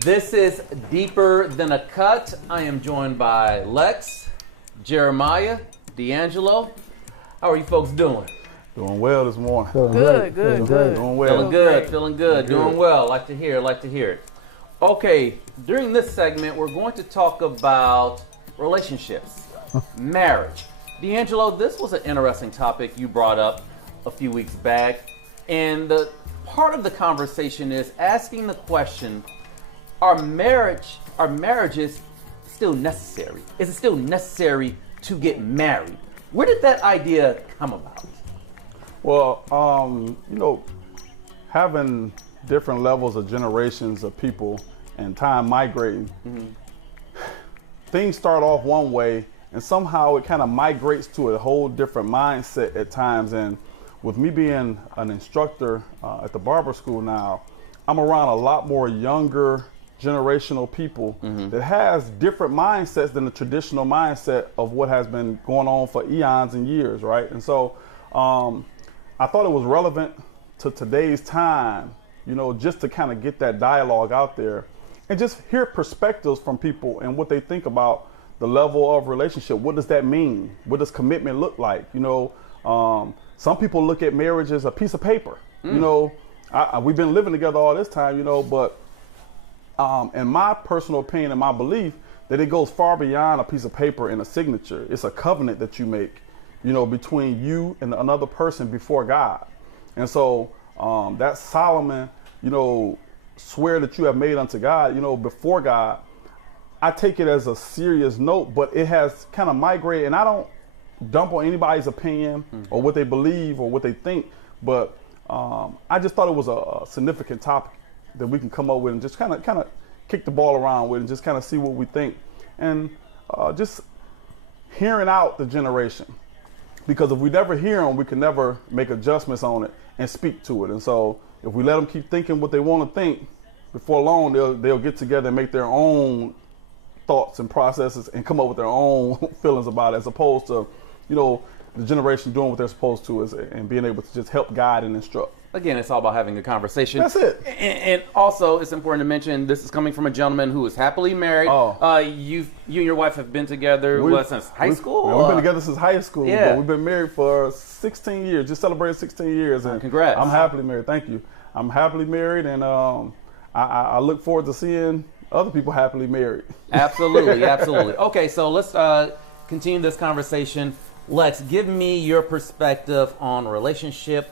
This is Deeper Than a Cut. I am joined by Lex, Jeremiah, D'Angelo. How are you folks doing? Doing well this morning. Good. Doing well. Feeling good. Doing well. Like to hear it. Okay, during this segment, we're going to talk about relationships, marriage. D'Angelo, this was an interesting topic you brought up a few weeks back. And the part of the conversation is asking the question, are marriages still necessary? Is it still necessary to get married? Where did that idea come about? Well, having different levels of generations of people and time migrating, things start off one way and somehow it kind of migrates to a whole different mindset at times. And with me being an instructor at the barber school now, I'm around a lot more younger generational people that has different mindsets than the traditional mindset of what has been going on for eons and years, right? And so I thought it was relevant to today's time, just to kind of get that dialogue out there and just hear perspectives from people and what they think about the level of relationship. What does that mean? What does commitment look like? Some people look at marriage as a piece of paper. We've been living together all this time, but in my personal opinion and my belief that it goes far beyond a piece of paper and a signature. It's a covenant that you make, between you and another person before God. And so that Solomon, swear that you have made unto God, before God, I take it as a serious note, but it has kind of migrated, and I don't dump on anybody's opinion or what they believe or what they think, but I just thought it was a significant topic that we can come up with and just kind of kick the ball around with and just kind of see what we think. And just hearing out the generation, because if we never hear them, we can never make adjustments on it and speak to it. And so if we let them keep thinking what they want to think, before long they'll get together and make their own thoughts and processes and come up with their own feelings about it, as opposed to the generation doing what they're supposed to and being able to just help guide and instruct. Again, it's all about having a conversation. That's it. And also, it's important to mention this is coming from a gentleman who is happily married. You and your wife have been together since high school? We've been together since high school. Yeah. But we've been married for 16 years. Just celebrated 16 years. And congrats. I'm happily married. Thank you. I'm happily married, and I look forward to seeing other people happily married. Absolutely. Okay, so let's continue this conversation. Lex, give me your perspective on relationships,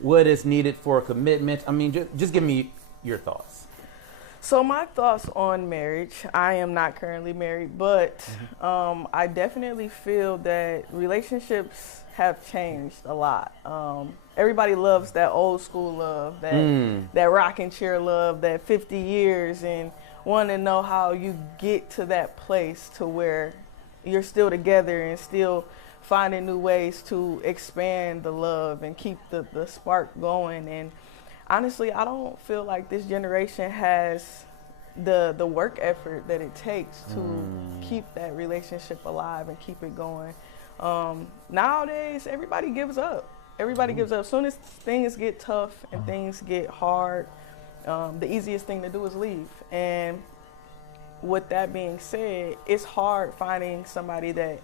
what is needed for a commitment. I mean, just give me your thoughts. So my thoughts on marriage, I am not currently married, but I definitely feel that relationships have changed a lot. Everybody loves that old school love, that rocking chair love, that 50 years, and want to know how you get to that place to where you're still together and still finding new ways to expand the love and keep the spark going. And honestly, I don't feel like this generation has the work effort that it takes to keep that relationship alive and keep it going. Nowadays, everybody gives up. As soon as things get tough and things get hard, the easiest thing to do is leave. And with that being said, it's hard finding somebody that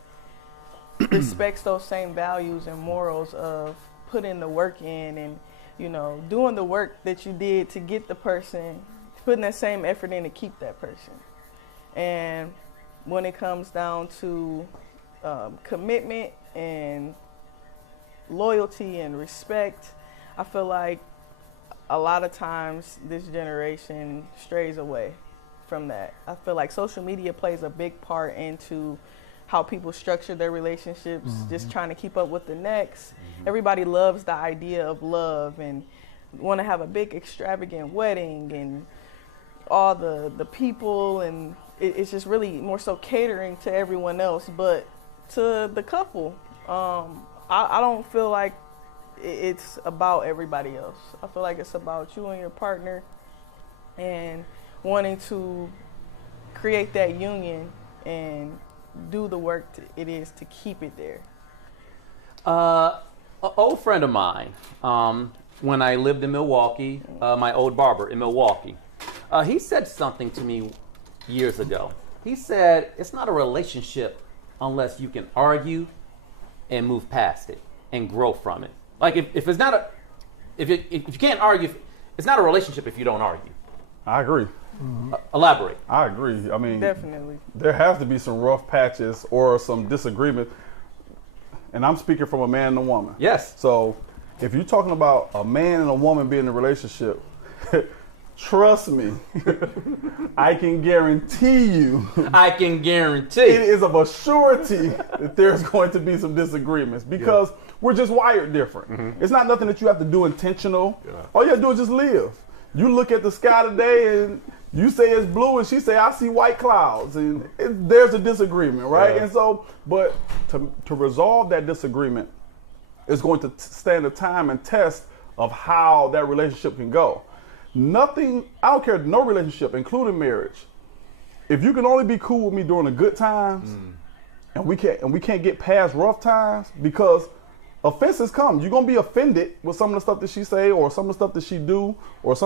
respects those same values and morals of putting the work in and, doing the work that you did to get the person, putting that same effort in to keep that person. And when it comes down to commitment and loyalty and respect, I feel like a lot of times this generation strays away from that. I feel like social media plays a big part into how people structure their relationships, just trying to keep up with the next. Everybody loves the idea of love and want to have a big extravagant wedding and all the people, and it's just really more so catering to everyone else. But to the couple, I don't feel like it's about everybody else. I feel like it's about you and your partner and wanting to create that union and do the work it is to keep it there. An old friend of mine, when I lived in Milwaukee, my old barber in Milwaukee, He said something to me years ago. He said, it's not a relationship unless you can argue and move past it and grow from it. Like if it's not if you can't argue, it's not a relationship if you don't argue. I agree. Elaborate. I agree. I mean, Definitely. there has to be some rough patches or some disagreement. And I'm speaking from a man and a woman. Yes. So if you're talking about a man and a woman being in a relationship, trust me, I can guarantee you. It is of a surety that there's going to be some disagreements because we're just wired different. It's not nothing that you have to do intentional. All you have to do is just live. You look at the sky today and you say it's blue and she say, I see white clouds. And there's a disagreement, right? And so, but to resolve that disagreement is going to stand the time and test of how that relationship can go. Nothing, I don't care, no relationship, including marriage. If you can only be cool with me during the good times, and we can't get past rough times, because offenses come. You're gonna be offended with some of the stuff that she say, or some of the stuff that she do, or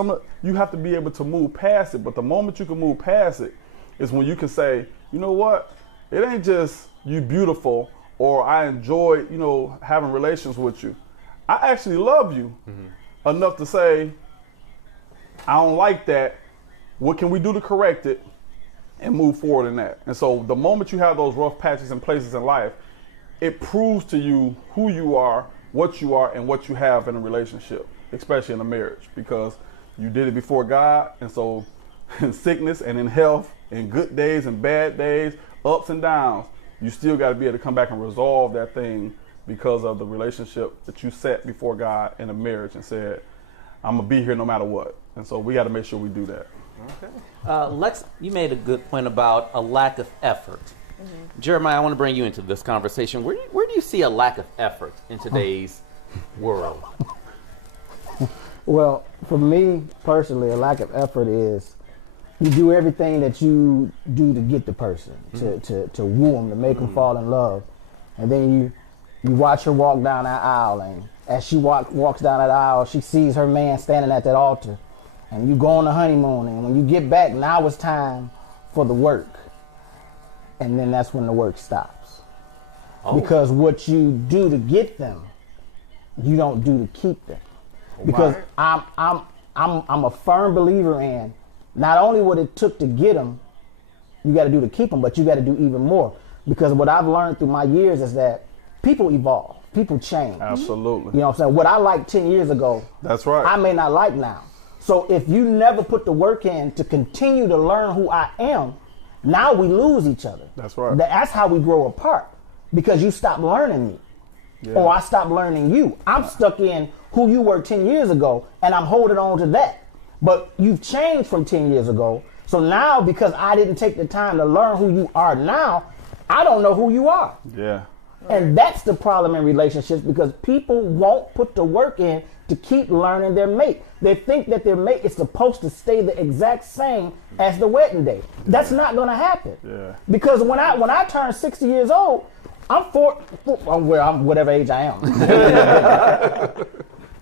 you have to be able to move past it. But the moment you can move past it is when you can say, you know what, it ain't just you beautiful, or I enjoy, having relations with you. I actually love you enough to say, I don't like that. What can we do to correct it and move forward in that? And so the moment you have those rough patches and places in life, it proves to you who you are, and what you have in a relationship, especially in a marriage, because you did it before God. And so in sickness and in health, in good days and bad days, ups and downs, you still got to be able to come back and resolve that thing because of the relationship that you set before God in a marriage and said, I'm going to be here no matter what. And so we got to make sure we do that. Okay. Lex, you made a good point about a lack of effort. Jeremiah, I want to bring you into this conversation. Where do you see a lack of effort in today's world? Well, for me personally, a lack of effort is you do everything that you do to get the person, to woo them, to make them fall in love. And then you watch her walk down that aisle, and as she walks down that aisle, she sees her man standing at that altar. And you go on the honeymoon, and when you get back, now it's time for the work. And then that's when the work stops. Because what you do to get them, you don't do to keep them. Because I'm a firm believer in not only what it took to get them, you got to do to keep them, but you got to do even more. Because what I've learned through my years is that people evolve, people change. Absolutely. You know what I'm saying? What I liked 10 years ago, that's right, I may not like now. So if you never put the work in to continue to learn who I am, now we lose each other. That's right. That's how we grow apart, because you stop learning me, or I stop learning you. I'm stuck in who you were 10 years ago, and I'm holding on to that. But you've changed from 10 years ago. So now, because I didn't take the time to learn who you are now, I don't know who you are. Yeah. And that's the problem in relationships, because people won't put the work in to keep learning their mate. They think that their mate is supposed to stay the exact same as the wedding day. That's not going to happen. Yeah. Because when I turn 60 years old, I'm whatever age I am.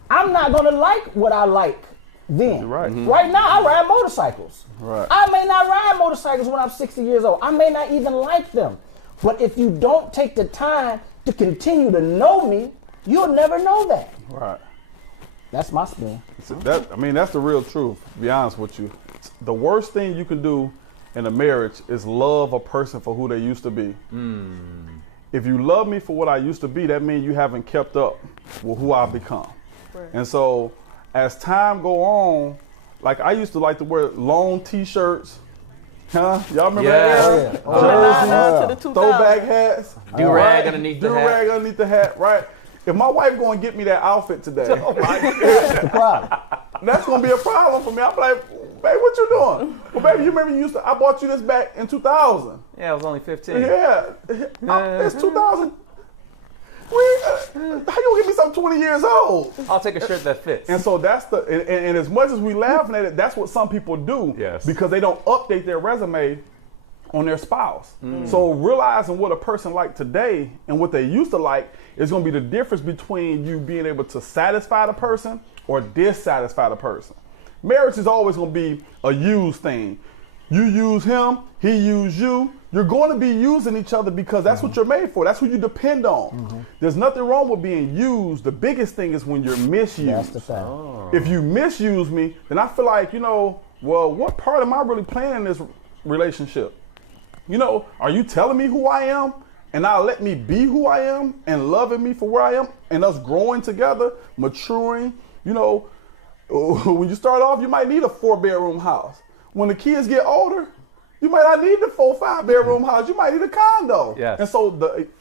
I'm not going to like what I like then. You're right. Right now, I ride motorcycles. Right. I may not ride motorcycles when I'm 60 years old. I may not even like them. But if you don't take the time to continue to know me, you'll never know that. Right. That's my spin. That's the real truth, to be honest with you. The worst thing you can do in a marriage is love a person for who they used to be. If you love me for what I used to be, that means you haven't kept up with who I've become. Right. And so as time go on, like I used to like to wear long t-shirts. Huh? Y'all remember that era? To the 2000s. Throwback hats. Do-rag underneath the hat. Do-rag underneath the hat, right? If my wife going to get me that outfit today, That's the problem. That's going to be a problem for me. I'm like, babe, what you doing? Well, baby, you remember I bought you this back in 2000. Yeah, I was only 15. Yeah. It's 2000. How you gonna give me something 20 years old? I'll take a shirt that fits. And so that's and as much as we laughing at it, that's what some people do. Yes. Because they don't update their resume on their spouse. So realizing what a person like today and what they used to like is gonna be the difference between you being able to satisfy the person or dissatisfy the person. Marriage is always going to be a use thing. You use him, he use you. You're going to be using each other because that's what you're made for. That's who you depend on. There's nothing wrong with being used. The biggest thing is when you're misused. That's the fact. If you misuse me, then I feel like, well, what part am I really playing in this relationship? Are you telling me who I am and not let me be who I am and loving me for where I am and us growing together, maturing? When you start off, you might need a 4-bedroom house. When the kids get older, you might not need the 4, 5-bedroom house. You might need a condo. Yes. And so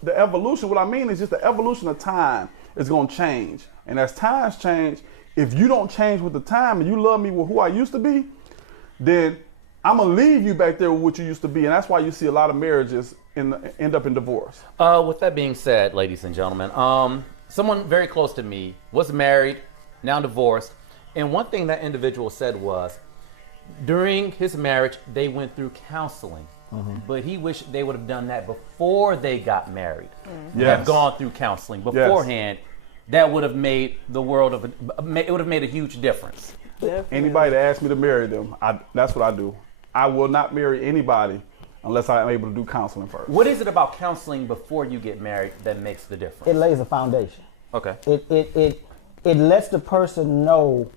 the evolution, what I mean is just the evolution of time is going to change. And as times change, if you don't change with the time and you love me with who I used to be, then I'm going to leave you back there with what you used to be. And that's why you see a lot of marriages end up in divorce. With that being said, ladies and gentlemen, someone very close to me was married, now divorced. And one thing that individual said was, during his marriage, they went through counseling, but he wished they would have done that before they got married. Yes. Have gone through counseling beforehand. Yes. That would have made it would have made a huge difference. Definitely. Anybody that asks me to marry them, that's what I do. I will not marry anybody unless I'm able to do counseling first. What is it about counseling before you get married that makes the difference? It lays a foundation. Okay. It lets the person know,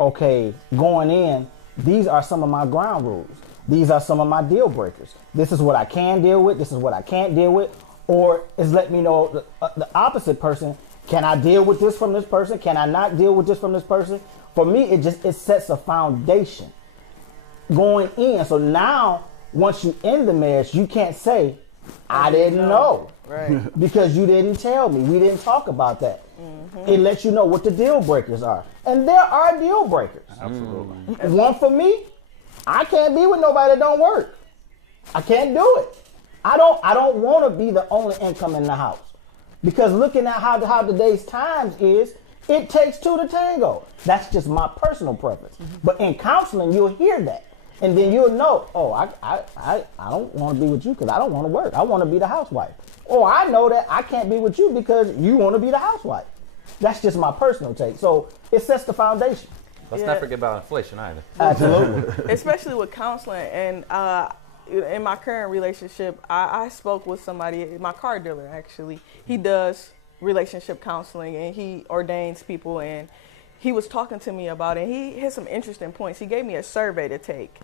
okay, going in, these are some of my ground rules. These are some of my deal breakers. This is what I can deal with. This is what I can't deal with. Or it's let me know the opposite person. Can I deal with this from this person? Can I not deal with this from this person? For me, it sets a foundation going in. So now, once you end the marriage, you can't say, I didn't know. Right. Because you didn't tell me. We didn't talk about that. It lets you know what the deal breakers are. And there are deal breakers. Absolutely. One for me, I can't be with nobody that don't work. I can't do it. I don't want to be the only income in the house. Because looking at how today's times is, it takes two to tango. That's just my personal preference. But in counseling, you'll hear that. And then you'll know, I don't want to be with you because I don't want to work. I want to be the housewife. Or I know that I can't be with you because you want to be the housewife. That's just my personal take. So it sets the foundation. Let's not forget about inflation either. Absolutely. Especially with counseling. And in my current relationship, I spoke with somebody, my car dealer actually. He does relationship counseling and he ordains people, and he was talking to me about it. And he had some interesting points. He gave me a survey to take,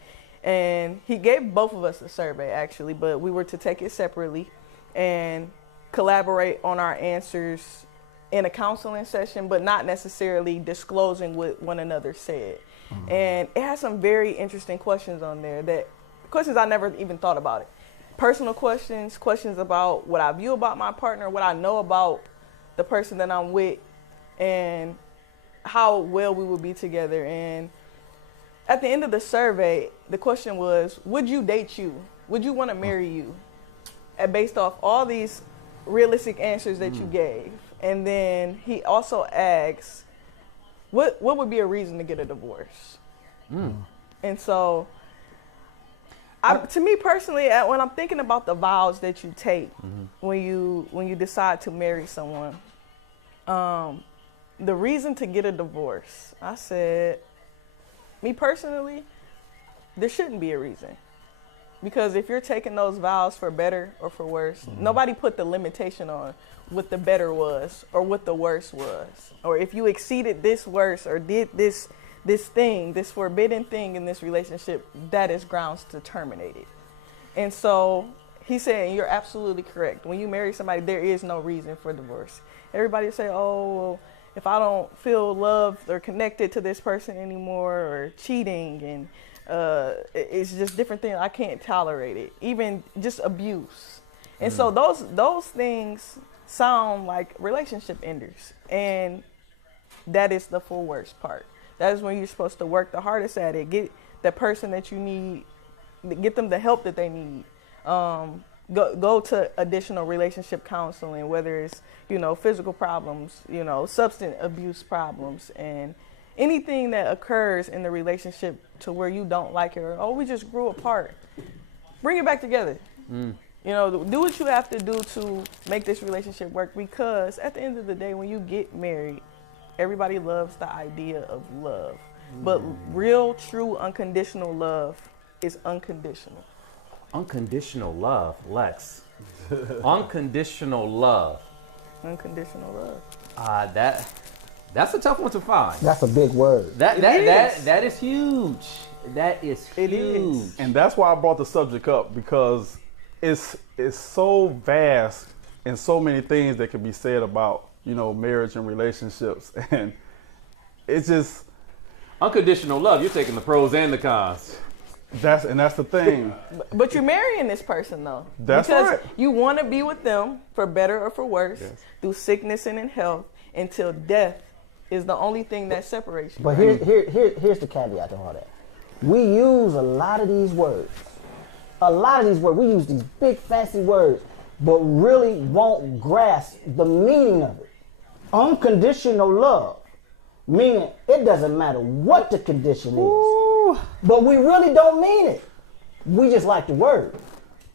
and he gave both of us a survey actually, but we were to take it separately and collaborate on our answers in a counseling session, but not necessarily disclosing what one another said. And it has some very interesting questions on there, questions I never even thought about it. Personal questions about what I view about my partner, what I know about the person that I'm with, and how well we would be together. And at the end of the survey, the question was, would you date you? Would you want to marry you? And based off all these realistic answers that you gave. And then he also asks, what would be a reason to get a divorce? And so, to me personally, when I'm thinking about the vows that you take when you decide to marry someone, the reason to get a divorce, I said, me personally, there shouldn't be a reason. Because if you're taking those vows for better or for worse, nobody put the limitation on what the better was or what the worse was. Or if you exceeded this worse or did this thing, this forbidden thing in this relationship, that is grounds to terminate it. And so he's saying you're absolutely correct. When you marry somebody, there is no reason for divorce. Everybody say, oh, well, if I don't feel loved or connected to this person anymore, or cheating, and it's just different things, I can't tolerate it. Even just abuse. And so those things sound like relationship enders. And that is the full worst part. That is when you're supposed to work the hardest at it. Get the person that you need, get them the help that they need. Go to additional relationship counseling, whether it's, physical problems, substance abuse problems, and anything that occurs in the relationship to where you don't like it, or, we just grew apart. Bring it back together. Do what you have to do to make this relationship work, because at the end of the day, when you get married, everybody loves the idea of love. but real, true, unconditional love is unconditional. Unconditional love, Lex. Unconditional love. Unconditional love. That's a tough one to find. That's a big word. That is huge. That is huge. It is. And that's why I brought the subject up, because it's so vast and so many things that can be said about, marriage and relationships. And it's just Unconditional love, you're taking the pros and the cons. that's the thing. But you're marrying this person though. That's because right. you want to be with them for better or for worse, through sickness and in health, until death is the only thing that separates you. But here's the caveat to all that. We use a lot of these words. We use these big fancy words, but really won't grasp the meaning of it. Unconditional love, meaning it doesn't matter what the condition is, but we really don't mean it. We just like the word.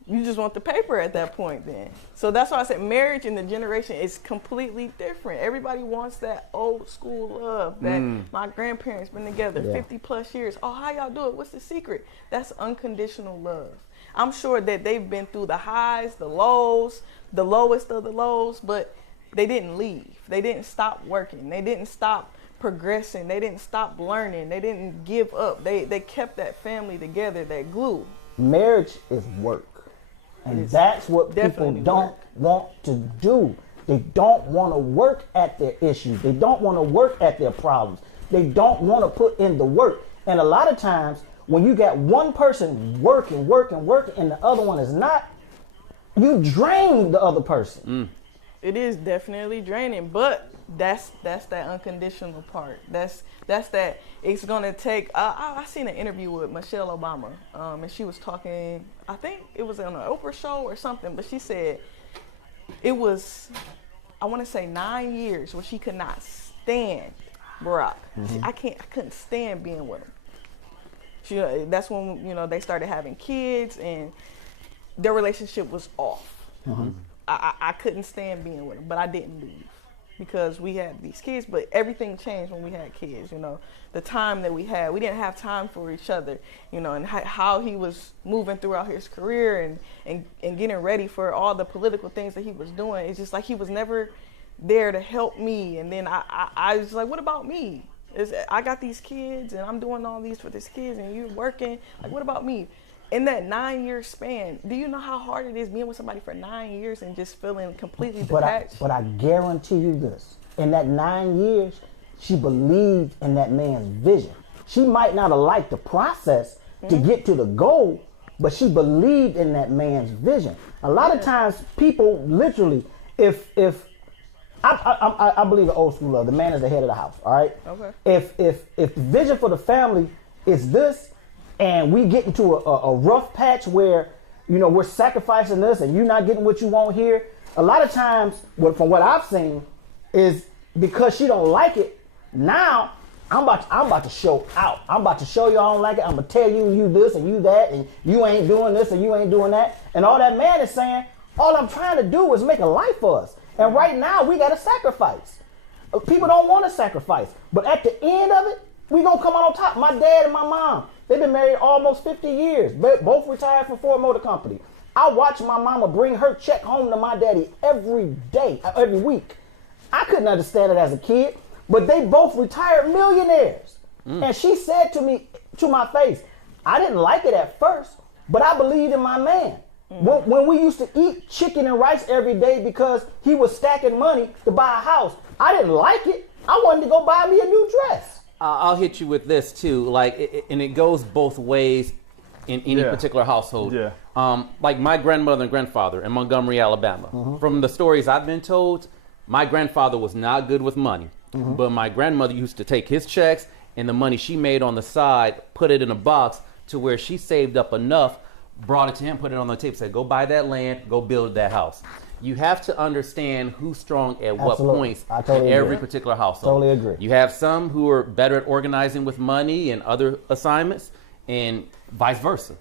You just want the paper at that point then. So that's why I said marriage in the generation is completely different. Everybody wants that old school love that my grandparents been together 50 plus years. Oh, how y'all do it? What's the secret? That's unconditional love. I'm sure that they've been through the highs, the lows, the lowest of the lows, but they didn't leave. They didn't stop working. They didn't stop progressing. They didn't stop learning. They didn't give up. They kept that family together, that glue. Marriage is work. And that's what people don't want to do. They don't want to work at their issues. They don't want to work at their problems. They don't want to put in the work. And a lot of times, when you got one person working, and the other one is not, you drain the other person. It is definitely draining, but that's that unconditional part. That's that it's gonna take. I seen an interview with Michelle Obama, and she was talking. I think it was on an Oprah show or something, but she said it was, I want to say 9 years where she could not stand Barack. I couldn't stand being with him. That's when they started having kids and their relationship was off. I couldn't stand being with him, but I didn't leave because we had these kids. But everything changed when we had kids. The time that we didn't have time for each other. And how he was moving throughout his career and getting ready for all the political things that he was doing. It's just like he was never there to help me. And then I was like, what about me? I got these kids and I'm doing all these for these kids and you're working. Like, what about me? In that 9-year span, do you know how hard it is being with somebody for 9 years and just feeling completely detached? But I guarantee you this. In that 9 years, she believed in that man's vision. She might not have liked the process to get to the goal, but she believed in that man's vision. A lot of times people literally, if I believe in old school love, the man is the head of the house, all right? Okay. If the vision for the family is this, and we get into a rough patch where, we're sacrificing this and you're not getting what you want here. A lot of times, from what I've seen, is because she don't like it. Now, I'm about to show out. I'm about to show you I don't like it. I'm going to tell you this and you that, and you ain't doing this and you ain't doing that. And all that man is saying, all I'm trying to do is make a life for us. And right now, we got to sacrifice. People don't want to sacrifice. But at the end of it, we going to come out on top. My dad and my mom, they've been married almost 50 years. Both retired from Ford Motor Company. I watch my mama bring her check home to my daddy every day, every week. I couldn't understand it as a kid, but they both retired millionaires. And she said to me, to my face, I didn't like it at first, but I believed in my man. When we used to eat chicken and rice every day because he was stacking money to buy a house, I didn't like it. I wanted to go buy me a new dress. I'll hit you with this too, and it goes both ways in any particular household. Yeah. Like my grandmother and grandfather in Montgomery, Alabama. From the stories I've been told, my grandfather was not good with money, but my grandmother used to take his checks and the money she made on the side, put it in a box to where she saved up enough, brought it to him, put it on the table, said, go buy that land, go build that house. You have to understand who's strong at what points in every particular household. Totally agree. You have some who are better at organizing with money and other assignments, and vice versa.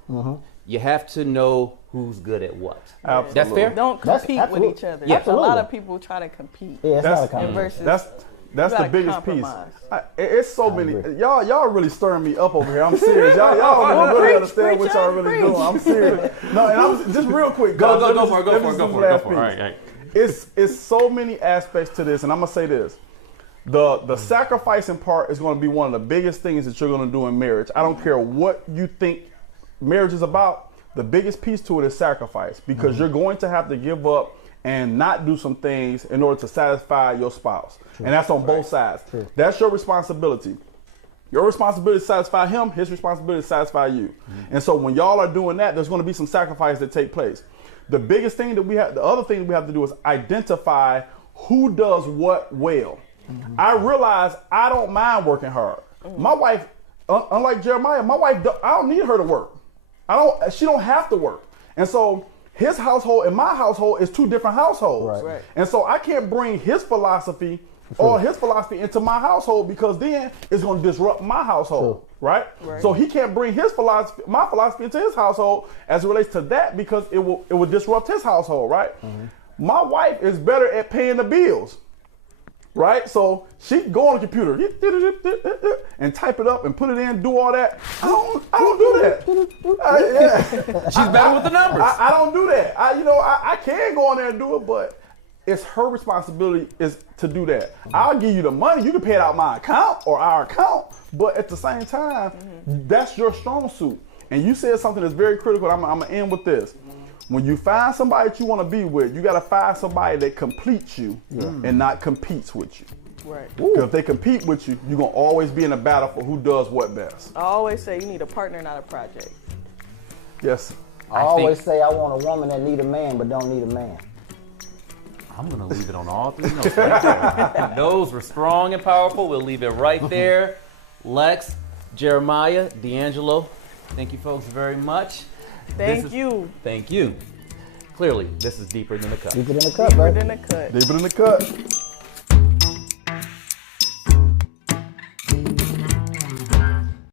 You have to know who's good at what. Absolutely. That's fair? Don't compete with each other. Yeah. A lot of people try to compete. Yeah, it's not a competition. Versus That's You the gotta biggest piece. compromise. It's so many. Y'all really stirring me up over here. I'm serious. Y'all don't really preach, understand what y'all really doing. I'm serious. No, and I'm just real quick. Go guys, for it. All right. It's so many aspects to this, and I'm gonna say this. The sacrificing part is going to be one of the biggest things that you're going to do in marriage. I don't care what you think marriage is about. The biggest piece to it is sacrifice, because you're going to have to give up and not do some things in order to satisfy your spouse. True. And that's on both sides. True. That's your responsibility. Your responsibility is to satisfy him. His responsibility is to satisfy you. And so when y'all are doing that, there's going to be some sacrifice that take place. The biggest thing that the other thing that we have to do is identify who does what well. I realize I don't mind working hard. My wife, unlike Jeremiah, my wife, I don't need her to work. She don't have to work. And so his household and my household is two different households. Right. And so I can't bring his philosophy or his philosophy into my household, because then it's going to disrupt my household. Right? So he can't bring my philosophy into his household as it relates to that, because it will disrupt his household. Right? My wife is better at paying the bills. Right? So she can go on the computer and type it up and put it in, do all that. I don't do that. She's better with the numbers. I don't do that. I can go on there and do it, but it's her responsibility is to do that. I'll give you the money. You can pay it out my account or our account, but at the same time, that's your strong suit. And you said something that's very critical. I'm going to end with this. When you find somebody that you want to be with, you got to find somebody that completes you and not competes with you. Right. Because if they compete with you, you're going to always be in a battle for who does what best. I always say you need a partner, not a project. Yes. I always say I want a woman that need a man but don't need a man. I'm going to leave it on all three notes right there. Those were strong and powerful. We'll leave it right there. Lex, Jeremiah, D'Angelo, thank you folks very much. Thank you. Thank you. Clearly, this is deeper than the cut. Deeper than the cut, Deeper bro. than the cut. Deeper than the cut.